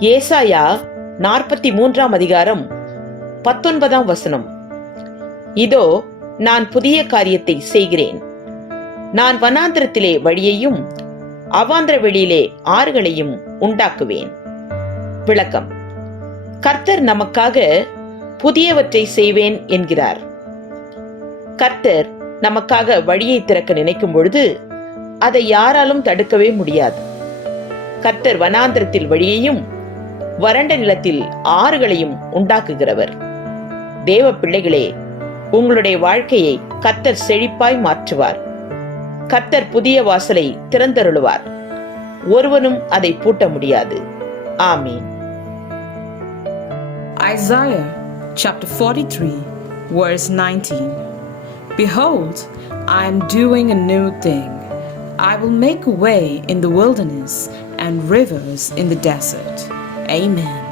ஏசாயா 43:19. இதோ நான் புதிய காரியத்தை செய்கிறேன். நான் வனாந்திரத்திலே வழியையும் அவாந்திர வெளியிலே ஆறுகளையும் உண்டாக்குவேன். விளக்கம்: கர்த்தர் நமக்காக புதியவற்றை செய்வேன் என்கிறார். கர்த்தர் நமக்காக வழியை திறக்க நினைக்கும் பொழுது அதை யாராலும் தடுக்கவே முடியாது. கர்த்தர் வனாந்திரத்தில் வழியையும் வறண்ட நிலத்தில் ஆறுகளையும் உண்டாக்குகிறவர். தேவ பிள்ளைகளே, உங்களுடைய வாழ்க்கையை கர்த்தர் செழிப்பாய் மாற்றுவார். கர்த்தர் புதிய வாசலை திறந்தருளுவார். ஒருவனும் அதை பூட்ட முடியாது. ஆமீன். Isaiah chapter 43 verse 19. Behold, I am doing a new thing. I will make a way in the wilderness and rivers in the desert. Amen.